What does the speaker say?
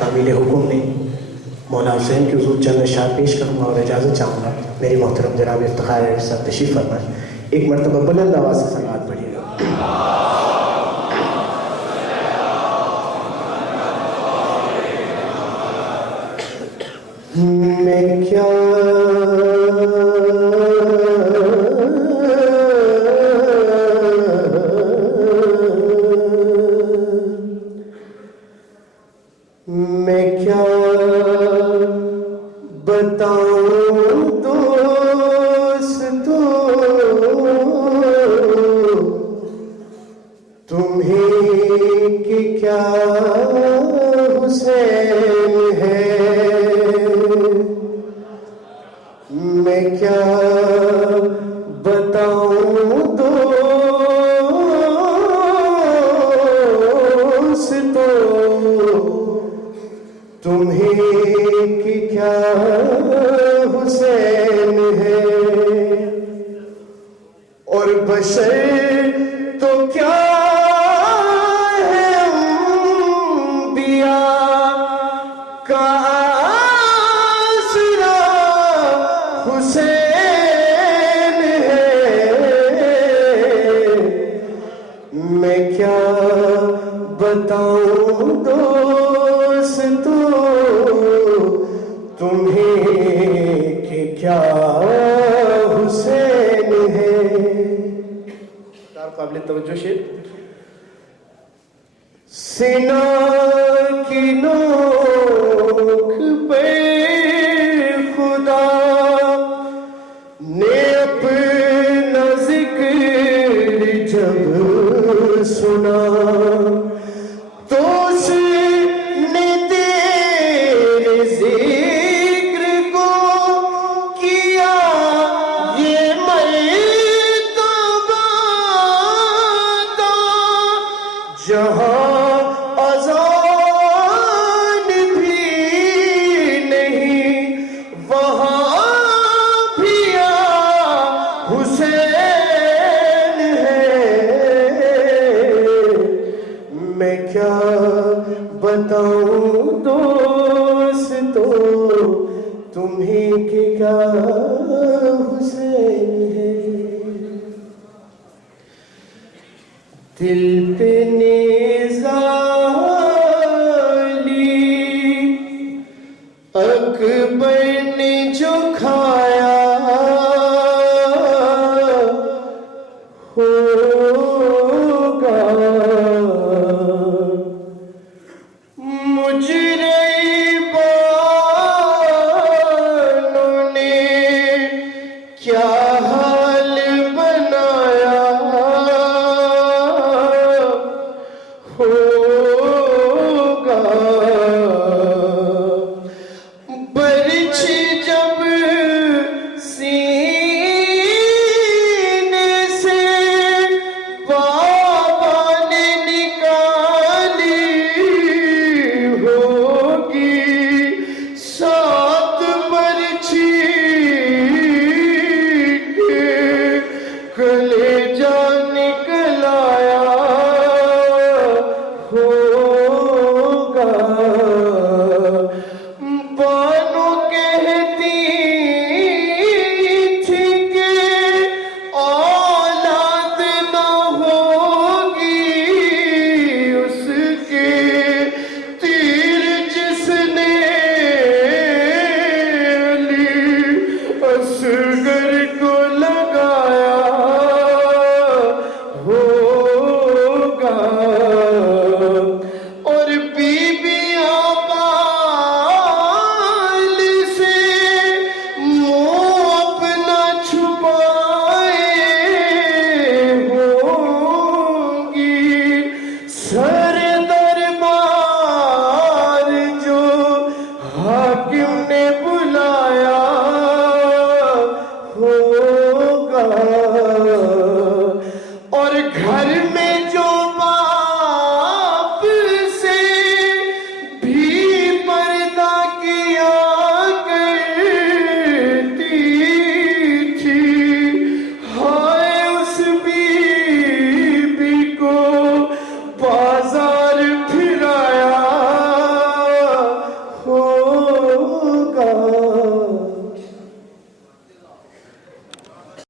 तामील हुक्म ने मौला हुसैन की हुजूर चंद अशआर पेश करूँगा और इजाज़त चाहूँगा। मेरी मोहतरम जनाब इफ्तिखार साहब तशरीफ़ फरमाएं। एक मरतबा बुलंद आवाज़ से सलावत पढ़िएगा। मैं क्या बताऊं दोस्तों तुम्हें कि क्या हुसैन है। मैं क्या बताऊं दोस्तों तुम्हें कि क्या हुसैन है। और बशर तो क्या है अंबिया का आसरा हुसैन है। मैं क्या बताऊं दोस्तों तुम्हें कि क्या हुसैन है। काबिल तवज्जो शेर। सीना की नोक पे खुदा ने अपना जिक्र जब सुना तो उसने तेरे जिक्र को किया ये मर्तबा जहां अज़ान भी नहीं वहां भी हुसैन है। मैं क्या बताऊं दोस्तों तुम्हें कि क्या हुसैन है। दिल पे निज़ाली अकबर ने जो खाया होगा मुजरिबानों ने क्या हाल बनाया होगा। बरछी जब सीने से बाबा ने निकाली होगी सात बरछी के कलेजा ने